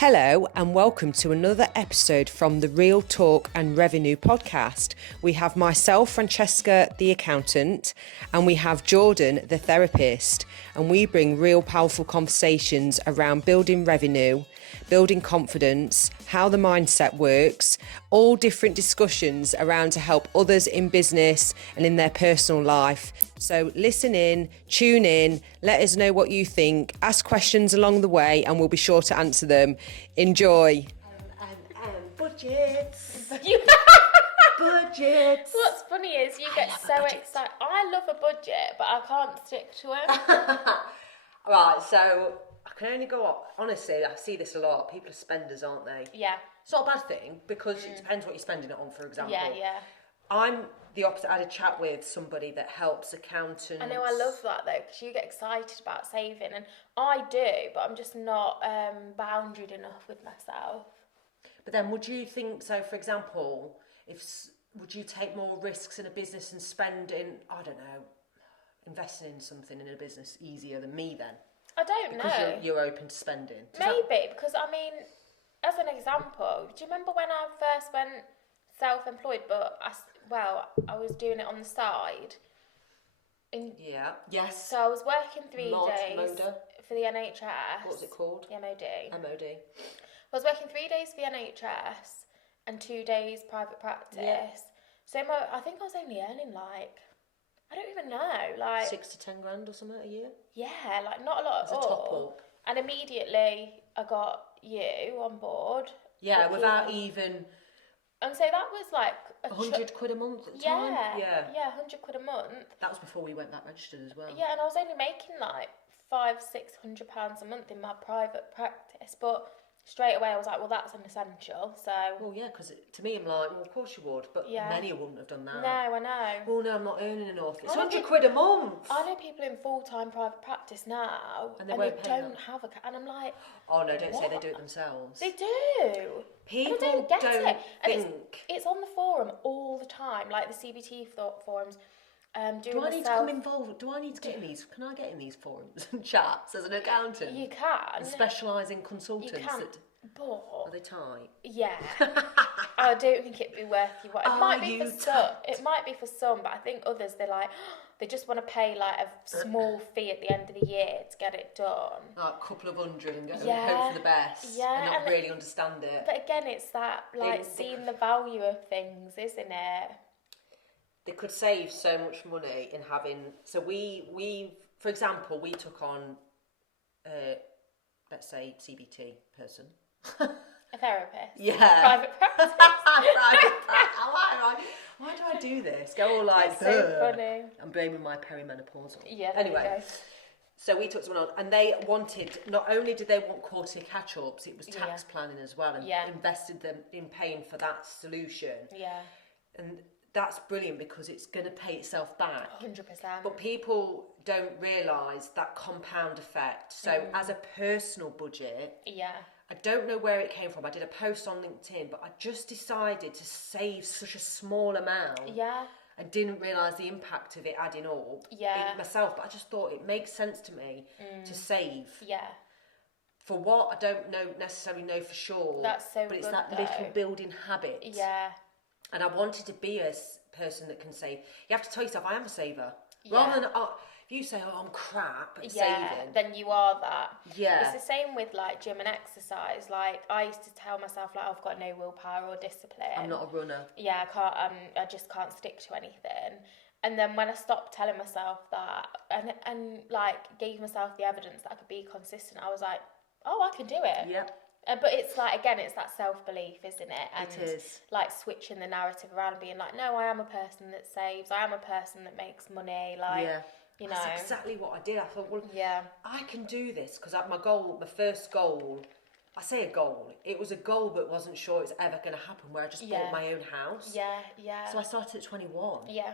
Hello and welcome to another episode from the Real Talk and Revenue podcast. We have myself, Francesca, the accountant, and we have Jordan, the therapist, and we bring real powerful conversations around building revenue, building confidence, how the mindset works, all different discussions around to help others in business and in their personal life. So listen in, tune in, let us know what you think, ask questions along the way and we'll be sure to answer them. Enjoy. Budgets. Budgets. What's funny is you get so excited. I love a budget, but I can't stick to it. Right, so I can only go up. Honestly, I see this a lot. People are spenders, aren't they? Yeah. It's not a bad thing because it depends what you're spending it on, for example. Yeah. I'm the opposite. I had a chat with somebody that helps accountants. I know, I love that though, because you get excited about saving, and I do, but I'm just not boundaried enough with myself. But then would you think, so for example, would you take more risks in a business and spend in, I don't know, investing in something in a business easier than me then? I don't know. Because you're open to spending. Maybe, because I mean, as an example, do you remember when I first went self-employed, but I was doing it on the side? Yes. So I was working 3 days Moda. for the NHS. What was it called? The MOD. MOD. I was working 3 days for the NHS and 2 days private practice. Yeah. So I think I was only earning I don't even know, 6 to 10 grand or something a year? Yeah, not a lot As at a all. top up. And immediately I got you on board. Yeah, without even... And so that was like... 100 quid a month at the time? Yeah, 100 quid a month. That was before we went that registered as well. Yeah, and I was only making £500-600 a month in my private practice, but straight away I was like, well, that's an essential, so... Well, yeah, because to me I'm like, well, of course you would, but many wouldn't have done that. No, I know. Oh, no, I'm not earning enough. It's 100 quid a month! I know people in full-time private practice now, and they don't have a... And I'm like... Oh, no, don't say they do it themselves. They do! People don't get it. And think... It's on the forum all the time, like the CBT forums. Do I need to come involved? Do I need to get in these? Can I get in these forums and chats as an accountant? You can. Specialise in consultants. You can, but... Are they tight? Yeah. I don't think it'd be worth you. It might be for some. It might be for some, but I think others, they just want to pay a small fee at the end of the year to get it done. Like a couple of hundred and hope for the best. Yeah. And not really understand it. But again, it's that seeing the value of things, isn't it? They could save so much money in having... So we for example, we took on, let's say, CBT person. A therapist. Yeah. Private practice. Why do I do this? Go all like... It's so funny. I'm blaming my perimenopause. Yeah, anyway. So we took someone on, and they wanted, not only did they want quarterly catch-ups, it was tax planning as well, and invested them in paying for that solution. Yeah. And that's brilliant because it's going to pay itself back. 100%. But people don't realise that compound effect. So as a personal budget, I don't know where it came from. I did a post on LinkedIn, but I just decided to save such a small amount. Yeah. I didn't realise the impact of it adding up myself, but I just thought it makes sense to me to save. Yeah. For what? I don't necessarily know for sure. That's so But it's good, that though. little building habit. Yeah. And I wanted to be a person that can save. You have to tell yourself, I am a saver. Yeah. Rather than, if you say, I'm crap at saving. Then you are that. Yeah. It's the same with gym and exercise. I used to tell myself I've got no willpower or discipline. I'm not a runner. Yeah, I can't. I just can't stick to anything. And then when I stopped telling myself that and gave myself the evidence that I could be consistent, I was like, oh, I can do it. Yeah. But it's again, it's that self-belief, isn't it? And it is. Switching the narrative around and being no, I am a person that saves. I am a person that makes money. You know. That's exactly what I did. I thought, well, I can do this because my first goal, I say a goal, it was a goal but wasn't sure it's ever going to happen, where I just bought my own house. Yeah. So I started at 21. Yeah.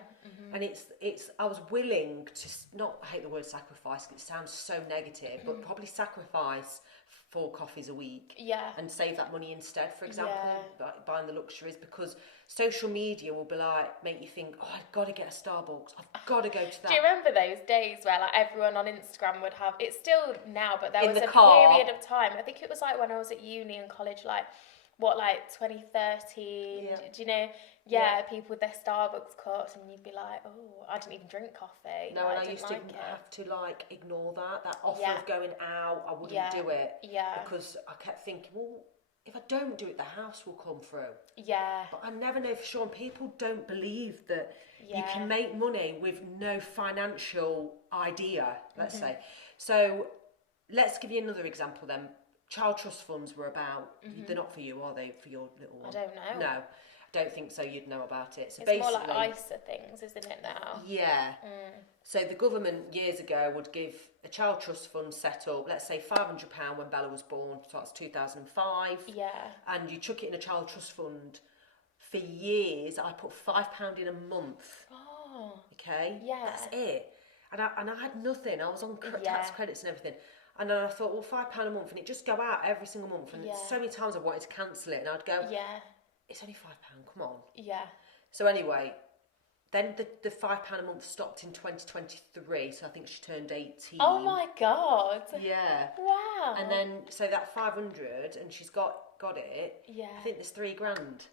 And it's I was willing to not, I hate the word sacrifice, 'cause it sounds so negative, but probably sacrifice 4 coffees a week and save that money instead, for example, buying the luxuries, because social media will be like, make you think, oh, I've got to get a Starbucks, I've got to go to that. Do you remember those days where like everyone on Instagram would have, it's still now, but there In was the a car. period of time, I think it was like when I was at uni and college, like 2013, do you know, people with their Starbucks cups, and you'd be like, oh, I didn't even drink coffee. No, like, and I used to have to like ignore that offer of going out. I wouldn't do it because I kept thinking, well, if I don't do it, the house will come through. But I never know for sure, and people don't believe that you can make money with no financial idea, let's say. So let's give you another example then. Child trust funds were about, they're not for you, are they, for your little one? I don't know. No, I don't think so, you'd know about it. So it's more like ISA things, isn't it now? Yeah. So the government years ago would give a child trust fund set up, let's say £500 when Bella was born, so that's 2005. And you chuck it in a child trust fund. For years, I put £5 in a month. Okay? That's it. And I had nothing. I was on tax credits and everything. And then I thought, well, £5 a month, and it just go out every single month. And so many times I wanted to cancel it, and I'd go, it's only £5, come on. So anyway, then the £5 a month stopped in 2023, so I think she turned 18. Oh my God. Yeah. Wow. And then, so that 500, and she's got it. I think there's £3,000.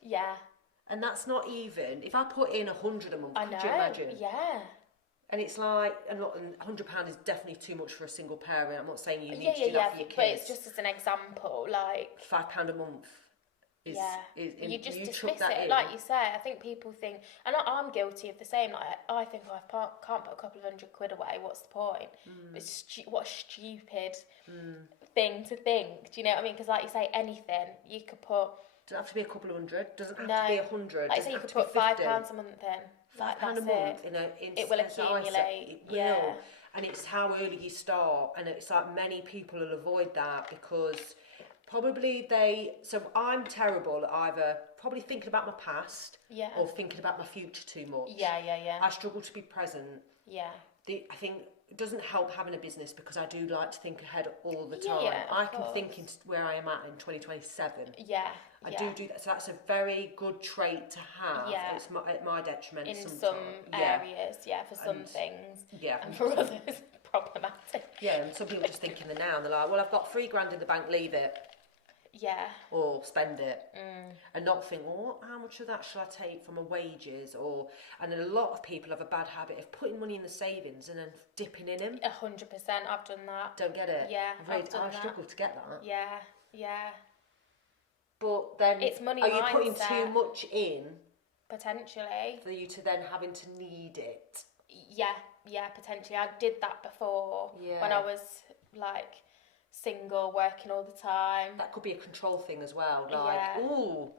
And that's not even, if I put in 100 a month, could you imagine? And it's like, and £100 is definitely too much for a single parent. I'm not saying you need to do that for your kids. But it's just as an example, like £5 a month is you just dismiss it, like you say. I think people think, and I'm guilty of the same. Like I think I can't put a couple of £100 away. What's the point? It's what a stupid thing to think. Do you know what I mean? Because like you say, anything you could put. Doesn't have to be a couple of hundred. Doesn't have to be 100. Like you say, you could put £5 a month in. Like £5 a month it will accumulate. It will. And it's how early you start, and it's like many people will avoid that because probably I'm terrible at either probably thinking about my past or thinking about my future too much. I struggle to be present. I think it doesn't help having a business because I do like to think ahead all the time. I can think into where I am at in 2027. I do that, so that's a very good trait to have. It's at my detriment in sometimes. some areas, for some things, and for others, problematic. And some people just think in the now, and they're like, well, I've got £3,000 in the bank, leave it. Or spend it. And not think, well, how much of that shall I take from my wages? And then a lot of people have a bad habit of putting money in the savings and then dipping in them. 100%, I've done that. Don't get it? I struggle to get that. But then, it's money are you mindset. putting too much in? Potentially. For you to then having to need it? Potentially. I did that before when I was like single, working all the time. That could be a control thing as well. Like, ooh,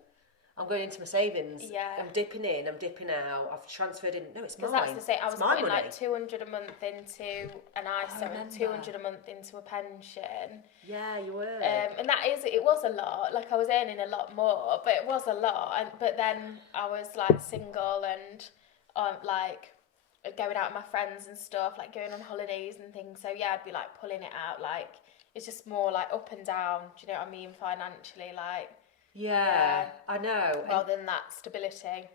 I'm going into my savings. I'm dipping in, I'm dipping out. I've transferred in. No, it's mine. Because that's the same. I was putting money. like 200 a month into an ISA and 200 a month into a pension. Yeah, you were. And it was a lot. Like I was earning a lot more, but it was a lot. But then I was like single and like going out with my friends and stuff, like going on holidays and things. So I'd be like pulling it out. Like it's just more like up and down. Do you know what I mean? Financially, like. Yeah, I know. Rather than that stability.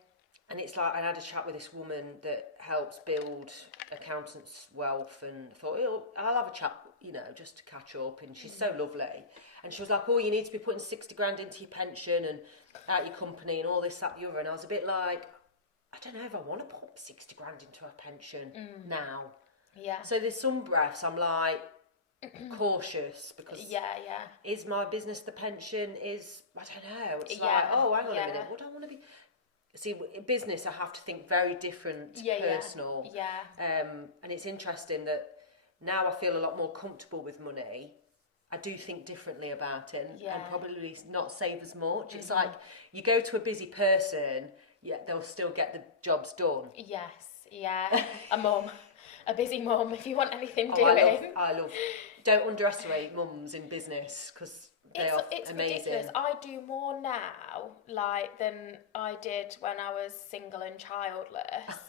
And it's like, I had a chat with this woman that helps build accountants' wealth, and thought, I'll have a chat, just to catch up. And she's so lovely. And she was like, you need to be putting 60 grand into your pension and out your company and all this, that, the other. And I was a bit like, I don't know if I want to put 60 grand into a pension now. So there's some breaths I'm like, cautious because is my business the pension? I don't know. It's like, hang on a minute, what do I want to be? See, in business I have to think very different to personal. And it's interesting that now I feel a lot more comfortable with money. I do think differently about it and probably not save as much. It's like you go to a busy person, they'll still get the jobs done. A busy mum, if you want anything doing. I love. Don't underestimate mums in business because it's amazing. Ridiculous. I do more now, than I did when I was single and childless.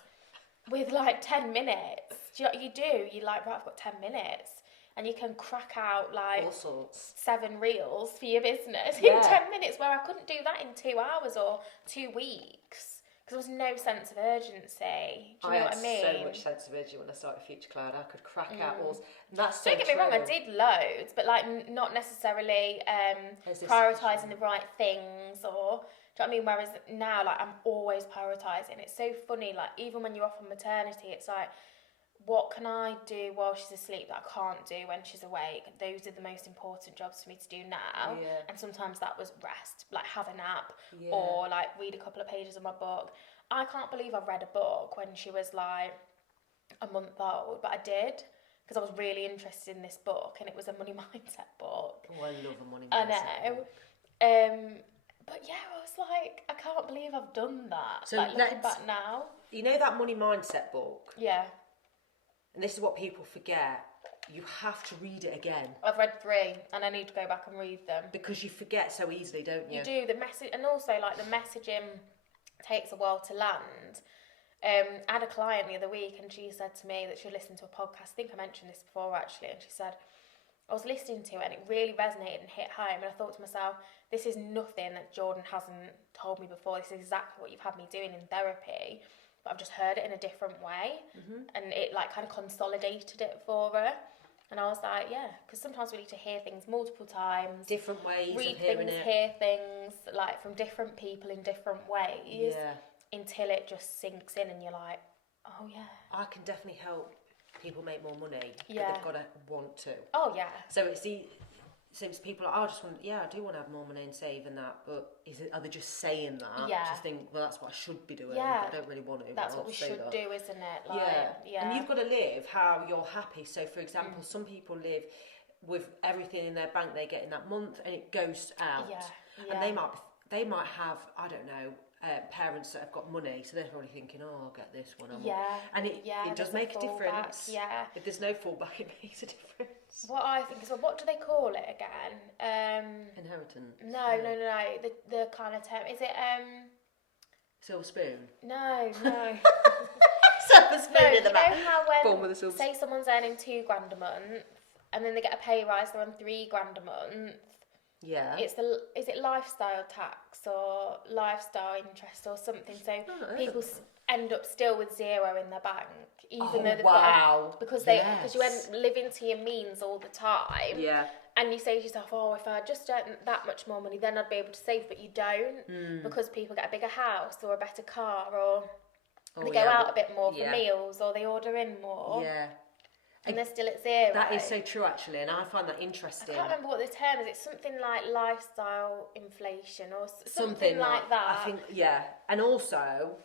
with like 10 minutes. Do you know what you do? You're like, right, I've got 10 minutes. And you can crack out like all sorts. 7 reels for your business in Yeah. 10 minutes, where I couldn't do that in 2 hours or 2 weeks. Because there was no sense of urgency. Do you know what I mean? I had so much sense of urgency when I started Future Cloud. I could crack out all. And that's so Don't get me wrong, I true. did loads, but like not necessarily prioritising the right things, or do you know what I mean? Whereas now, like, I'm always prioritising. It's so funny, like, even when you're off on maternity, it's like, what can I do while she's asleep that I can't do when she's awake? Those are the most important jobs for me to do now. Yeah. And sometimes that was rest, like have a nap, Yeah. or like read a couple of pages of my book. I can't believe I read a book when she was like a month old, but I did, because I was really interested in this book, and it was a money mindset book. Oh, I love a money mindset. I know. But yeah, I was like, I can't believe I've done that. So like, looking back now. You know that money mindset book? Yeah. And this is what people forget. You have to read it again. I've read 3, and I need to go back and read them. Because you forget so easily, don't you? You do. The message, and also like the messaging takes a while to land. I had a client the other week, and she said to me that she listened to a podcast. I think I mentioned this before actually, and she said, I was listening to it and it really resonated and hit home, and I thought to myself, this is nothing that Jordan hasn't told me before. This is exactly what you've had me doing in therapy, but I've just heard it in a different way. And it like kind of consolidated it for her. And I was like, yeah, because sometimes we need to hear things multiple times, different ways read of hearing things, it. hear things like from different people in different ways, Yeah. until it just sinks in and you're like, oh yeah. I can definitely help people make more money, Yeah. but they've got to want to. Oh yeah. So since people are, I do want to have more money and save and that, but are they just saying that? Yeah. Just think, well, that's what I should be doing, Yeah. but I don't really want to. That's I'll what we say should that. do, isn't it? Like, Yeah. And you've got to live how you're happy. So, for example, some people live with everything in their bank they get in that month, and it goes out. Yeah. And they might have, I don't know, parents that have got money, so they're probably thinking, oh, I'll get this one. And it does make a difference. Yeah. If there's no fallback, it makes a difference. What I think is, well, what do they call it again? Inheritance. No. The kind of term, is it Silver spoon. No. Silver spoon in the you back. know how Born with when a silver say someone's earning £2,000 a month, and then they get a pay rise, they're on £3,000 a month. Yeah. Is it lifestyle tax or lifestyle interest or something? So people end up still with 0 in their bank, even though they've got because you live into your means all the time. Yeah. And you say to yourself, oh, if I just earned that much more money, then I'd be able to save. But you don't, because people get a bigger house or a better car, or they go out a bit more for meals, or they order in more. Yeah. And they're still at 0. That is so true, actually, and I find that interesting. I can't remember what the term is. It's something like lifestyle inflation or something like that. I think, yeah. And also,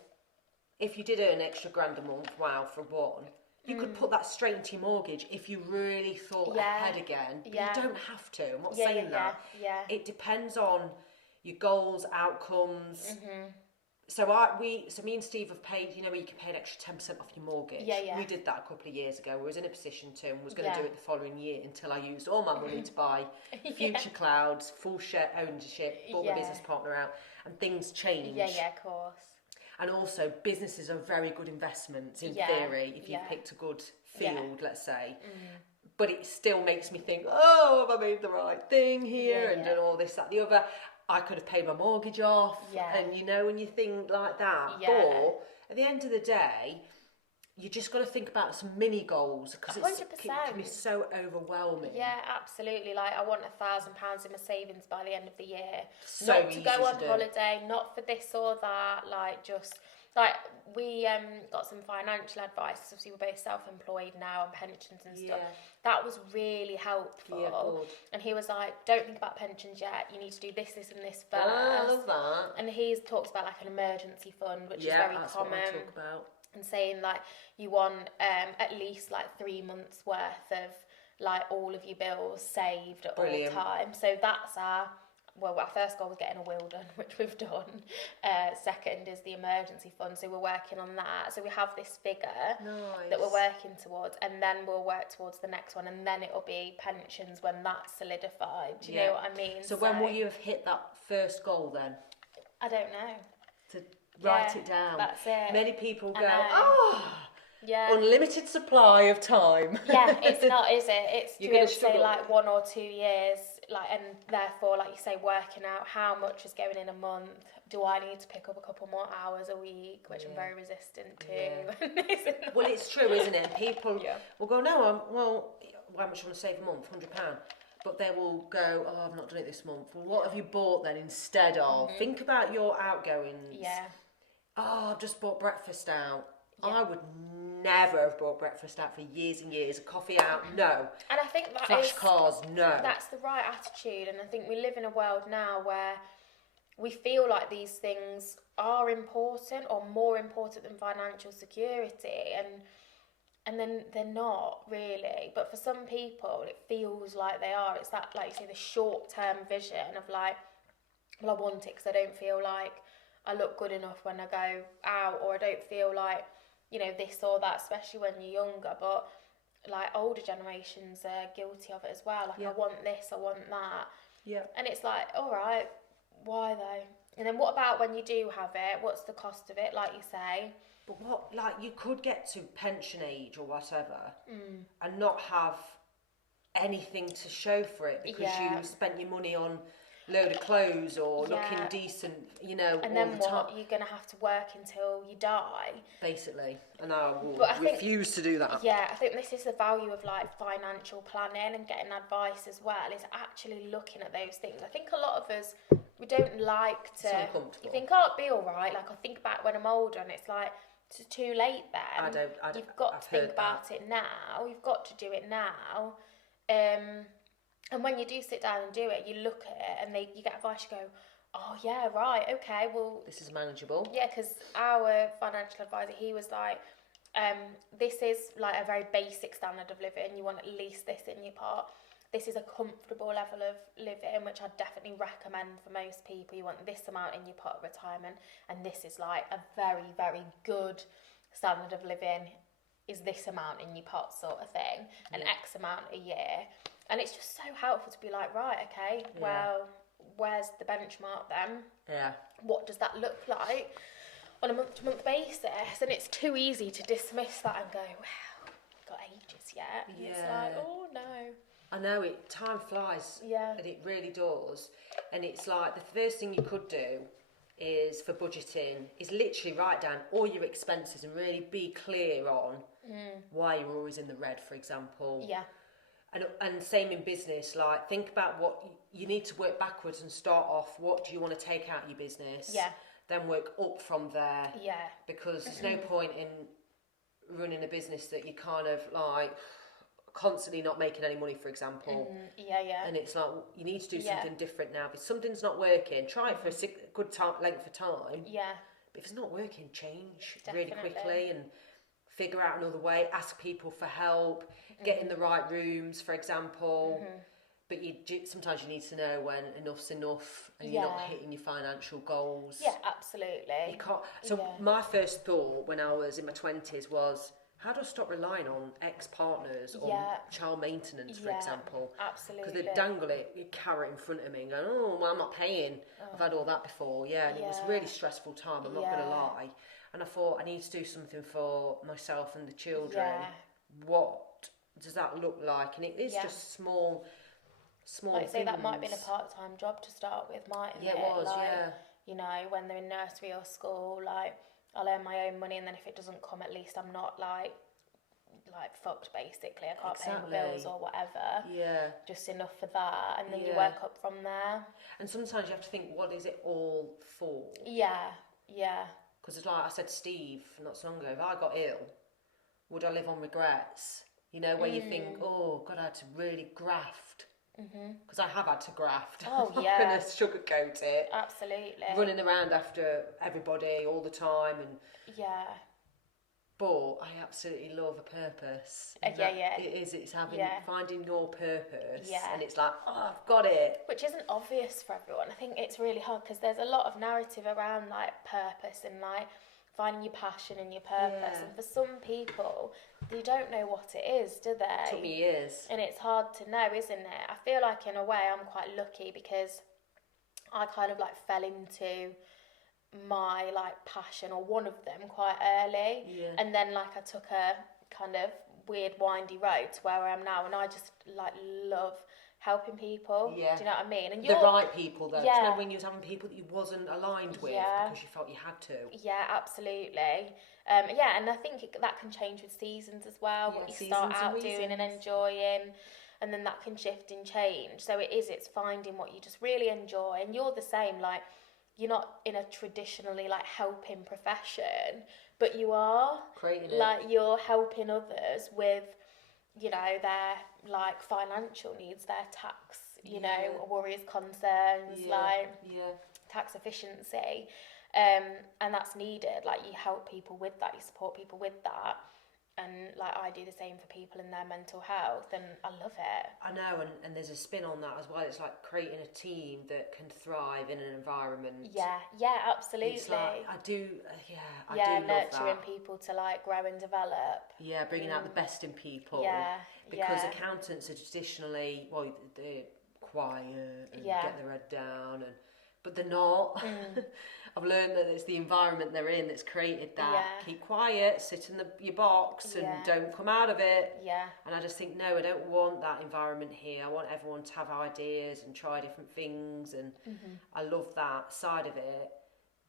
if you did earn an extra £1,000 a month, wow, for one, you could put that straight into your mortgage if you really thought ahead again. But you don't have to. I'm not saying that. Yeah. It depends on your goals, outcomes. So me and Steve have paid, you know, where you can pay an extra 10% off your mortgage. Yeah. We did that a couple of years ago. We was in a position to, and was going to do it the following year until I used all my money to buy Future Clouds, full share ownership, bought my business partner out, and things change. Yeah, of course. And also, businesses are very good investments in theory if you've picked a good field, let's say. But it still makes me think, oh, have I made the right thing here? And done all this, that, the other. I could have paid my mortgage off, and you know, when you think like that. But at the end of the day, you just got to think about some mini goals, because it can be so overwhelming. Yeah, absolutely. Like, I want £1,000 in my savings by the end of the year. So not to easy go to on do. holiday, not for this or that. Like, just like we got some financial advice. Obviously, we're both self-employed now, and pensions and stuff. That was really helpful. Yeah, good. And he was like, don't think about pensions yet. You need to do this, this and this first. I love that. And he talks about like an emergency fund, which is very that's common. what I talk about. And saying like you want at least like 3 months worth of like all of your bills saved at all times. So that's our first goal was getting a will done, which we've done. Second is the emergency fund, so we're working on that. So we have this figure that we're working towards, and then we'll work towards the next one, and then it'll be pensions when that's solidified. Do you know what I mean? So when will you have hit that first goal then? I don't know. To write it down. That's it. Many people go, oh, unlimited supply of time. Yeah, it's not, is it? It's You're to be gonna able to say struggle. like 1 or 2 years, like, and therefore, like you say, working out how much is going in a month. Do I need to pick up a couple more hours a week, which I'm very resistant to? Well, it's true, isn't it? And people will go, no, how much do you want to save a month? £100. But they will go, oh, I've not done it this month. Well, what have you bought then instead of? Think about your outgoings. Yeah. Oh, I've just bought breakfast out. Yeah. I would never have bought breakfast out for years and years. Coffee out, no. And I think that Flash cars, no. That's the right attitude. And I think we live in a world now where we feel like these things are important or more important than financial security, and then they're not really. But for some people, it feels like they are. It's that, like you say, the short-term vision of like, well, I want it because I don't feel like I look good enough when I go out, or I don't feel like, you know, this or that, especially when you're younger. But like older generations are guilty of it as well. Like, I want this, I want that. Yeah. And it's like, all right, why though? And then what about when you do have it? What's the cost of it, like you say? But what, like, you could get to pension age or whatever and not have anything to show for it because you spent your money on a load of clothes or looking decent, you know, and all then the time. You're going to have to work until you die. Basically. And I will refuse to do that. Yeah, I think this is the value of like financial planning and getting advice as well, is actually looking at those things. I think a lot of us, we don't like to... You think, oh, it'll be all right. Like, I think back when I'm older and it's like, it's too late then. You've got to think about it now. You've got to do it now. And when you do sit down and do it, you look at it and you get advice, you go, oh yeah, right, okay, well... This is manageable. Yeah, because our financial advisor, he was like, this is like a very basic standard of living. You want at least this in your pot. This is a comfortable level of living, which I'd definitely recommend for most people. You want this amount in your pot of retirement, and this is like a very, very good standard of living, is this amount in your pot sort of thing, and X amount a year. And it's just so helpful to be like, right, okay, well, where's the benchmark then? Yeah. What does that look like on a month-to-month basis? And it's too easy to dismiss that and go, wow, got ages yet. And it's like, oh no. I know, time flies. Yeah. And it really does. And it's like, the first thing you could do is, for budgeting, is literally write down all your expenses and really be clear on why you're always in the red, for example. Yeah. And same in business, like, think about what you need to work backwards and start off, what do you want to take out of your business? Yeah. Then work up from there. Yeah. Because there's no point in running a business that you kind of like constantly not making any money, for example. Yeah. And it's like, you need to do something different now. If something's not working, try it for a good length of time. Yeah. But if it's not working, change really Definitely. quickly and figure out another way. Ask people for help. Get in the right rooms, for example. But sometimes you need to know when enough's enough and you're not hitting your financial goals. Yeah, absolutely. You can't. So my first thought when I was in my 20s was, how do I stop relying on ex-partners or child maintenance, for example? Absolutely. Because they dangle a carrot in front of me and go, oh, well, I'm not paying. I've had all that before, and it was a really stressful time, I'm not going to lie. And I thought, I need to do something for myself and the children. What does that look like? And it is just small like, say things. that might be a part-time job to start with, mightn't it? Yeah, it was, like, you know, when they're in nursery or school, like, I'll earn my own money, and then if it doesn't come, at least I'm not like fucked, basically. I can't pay my bills or whatever. Yeah. Just enough for that, and then you work up from there. And sometimes you have to think, what is it all for? Yeah. Because it's like I said to Steve not so long ago, if I got ill, would I live on regrets? You know, where you think, oh, God, I had to really graft. Because I have had to graft. Oh, I'm yeah. not going to sugarcoat it. Absolutely. Running around after everybody all the time. Yeah. But I absolutely love a purpose. Yeah. It's finding your purpose. Yeah. And it's like, oh, I've got it. Which isn't obvious for everyone. I think it's really hard because there's a lot of narrative around like purpose and like finding your passion and your purpose. And for some people, they don't know what it is, do they? It took me years. And it's hard to know, isn't it? I feel like in a way I'm quite lucky because I kind of like fell into my like passion, or one of them, quite early. And then like I took a kind of weird windy road to where I am now, and I just like love helping people. Do you know what I mean? And the right people though. Yeah. Do you know when you was having people that you wasn't aligned with because you felt you had to? Yeah, absolutely. And I think that can change with seasons as well. What you start out doing and enjoying, and then that can shift and change. So it's finding what you just really enjoy. And you're the same, like you're not in a traditionally like helping profession, but you are creating like you're helping others with, you know, their like financial needs, their tax, you know, worries, concerns, like tax efficiency. And that's needed. Like you help people with that, you support people with that. And like I do the same for people in their mental health, and I love it. I know, and there's a spin on that as well. It's like creating a team that can thrive in an environment. Yeah, absolutely. It's like, I do love nurturing that. people to like grow and develop. Yeah, bringing out the best in people. Yeah, because accountants are traditionally, well, they're quiet and get their head down, but they're not. I've learned that it's the environment they're in that's created that. Keep quiet, sit in your box and don't come out of it. And I just think, no, I don't want that environment here. I want everyone to have ideas and try different things, and I love that side of it.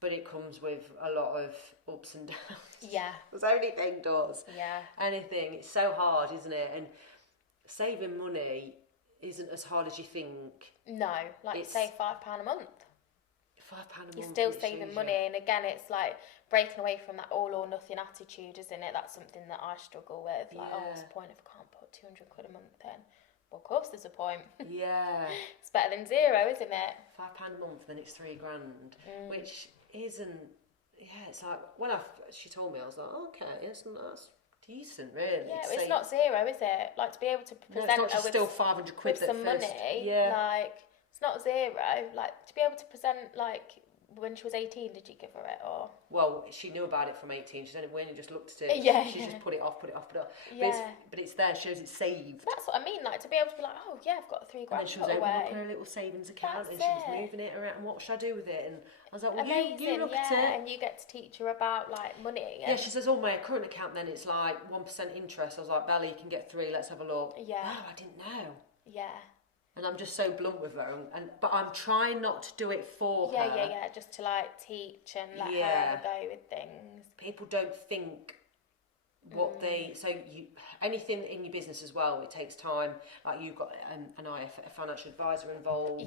But it comes with a lot of ups and downs. Because anything does. Anything. It's so hard, isn't it? And saving money isn't as hard as you think. No, like say £5 a month. £5 a month. You're still saving money, and again, it's like breaking away from that all or nothing attitude, isn't it? That's something that I struggle with. Like, what's the point if I can't put 200 quid a month in? Well, of course, there's a point. It's better than zero, isn't it? £5 a month, then it's £3,000, which isn't. It's like when she told me, I was like, okay, that's decent, really. Yeah, it's not zero, is it? Like to be able to present it's not just still 500 quid with some money. Like. It's not zero. Like to be able to present, like when she was 18, did you give her it or? Well, she knew about it from 18. She only when you just looked at it. She just put it off. But it's there. Shows it's saved. That's what I mean. Like to be able to be like, oh yeah, I've got £3,000. And then she was opening up her little savings account, and she was moving it around. And what should I do with it? And I was like, well, you look at it, and you get to teach her about like money. Yeah, she says, oh, my current account then it's like 1% interest. I was like, Bella, you can get 3. Let's have a look. Yeah. Oh, I didn't know. Yeah. And I'm just so blunt with her, but I'm trying not to do it for her. Yeah, just to like teach and let her have a go with things. People don't think what anything in your business as well, it takes time. Like you've got a financial advisor involved.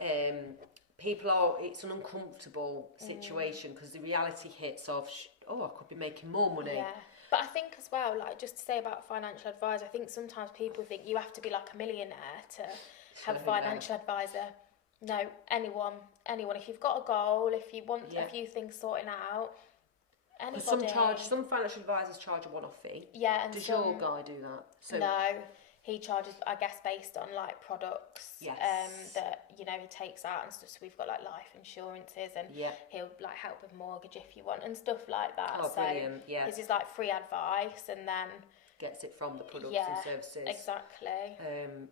It's an uncomfortable situation because the reality hits of, I could be making more money. Yeah. But I think as well, like just to say about financial advisor, I think sometimes people think you have to be like a millionaire to have a financial advisor. No, anyone. If you've got a goal, if you want a few things sorting out, anybody. Some financial advisors charge a one-off fee. Yeah, and does your guy do that? No, he charges, I guess, based on like products that he takes out and stuff. So we've got like life insurances, and he'll like help with mortgage if you want and stuff like that. Oh, brilliant! Yeah, this is like free advice, and then gets it from the products and services. Exactly.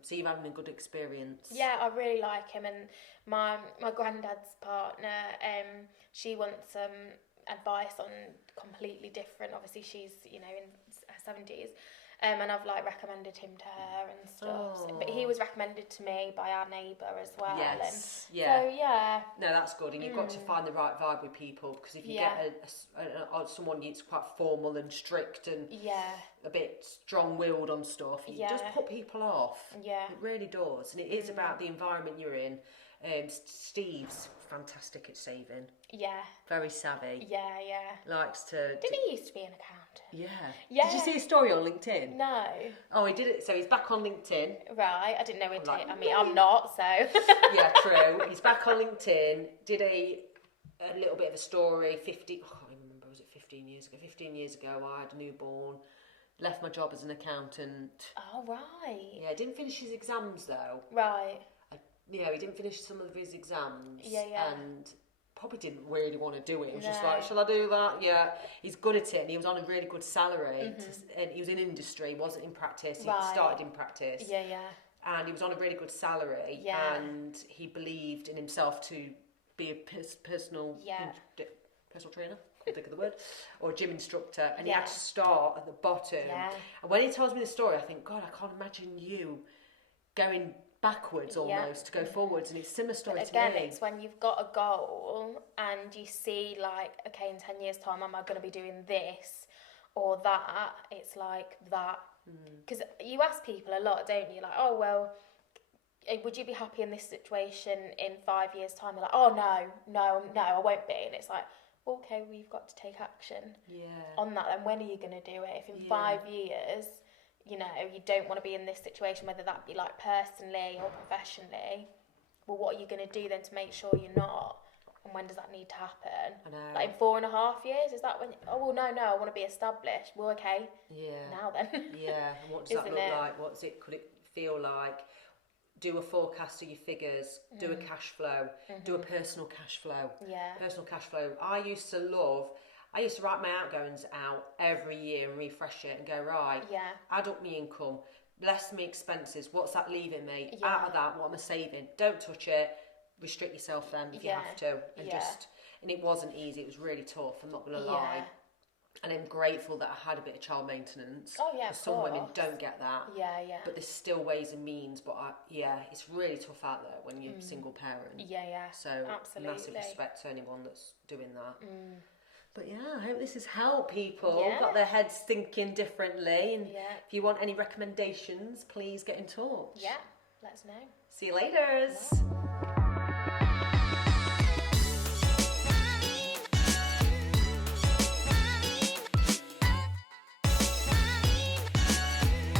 So you're having a good experience. Yeah, I really like him, and my granddad's partner. She wants some advice on completely different. Obviously, she's in her 70s. And I've like recommended him to her and stuff. But he was recommended to me by our neighbour as well. Yes. So yeah. No, that's good. And you've got to find the right vibe with people, because if you get someone that's quite formal and strict and a bit strong-willed on stuff, it does put people off. Yeah. It really does. And it is about the environment you're in. Steve's fantastic at saving. Yeah. Very savvy. Yeah. Likes to... Didn't he used to be an accountant? Yeah. Did you see his story on LinkedIn? No. Oh, he did it. So he's back on LinkedIn. Right. I didn't know he'd I'm not, so... Yeah, true. He's back on LinkedIn. Did a little bit of a story. I can't remember, was it 15 years ago? 15 years ago, I had a newborn. Left my job as an accountant. Oh, right. Yeah, didn't finish his exams, though. Right. He didn't finish some of his exams. Yeah. And probably didn't really want to do it. He was just like, shall I do that? Yeah. He's good at it, and he was on a really good salary. And he was in industry, wasn't in practice. He started in practice. Yeah. And he was on a really good salary. Yeah. And he believed in himself to be a personal personal trainer, can't think of the word, or a gym instructor, and he had to start at the bottom. Yeah. And when he tells me the story, I think, God, I can't imagine you going backwards almost to go forwards, and it's a similar story to me. Again, it's when you've got a goal and you see like, okay, in 10 years time am I going to be doing this or that, it's like that, because you ask people a lot, don't you, like, oh well, would you be happy in this situation in 5 years time? They're like, oh no, I won't be. And it's like, okay, we've got to take action on that, and when are you going to do it? If in 5 years, you know, you don't want to be in this situation, whether that be like personally or professionally, well, what are you going to do then to make sure you're not? And when does that need to happen? I know. Like in 4.5 years, is that when? Oh well, no, I want to be established. Well, okay. Yeah. Now then. Yeah. And what does that look like? What's it? Could it feel like? Do a forecast of your figures. Do a cash flow. Do a personal cash flow. Yeah. Personal cash flow. I used to write my outgoings out every year and refresh it and go, right, add up my income, less my expenses, what's that leaving me? Out of that, what am I saving? Don't touch it, restrict yourself then if you have to. And it wasn't easy, it was really tough, I'm not going to lie. And I'm grateful that I had a bit of child maintenance. Oh yeah, some women don't get that. Yeah. But there's still ways and means. But it's really tough out there when you're a single parent. Yeah. So absolutely. Massive respect to anyone that's doing that. But I hope this has helped people. Got their heads thinking differently. And if you want any recommendations, please get in touch. Yeah, let us know. See you later.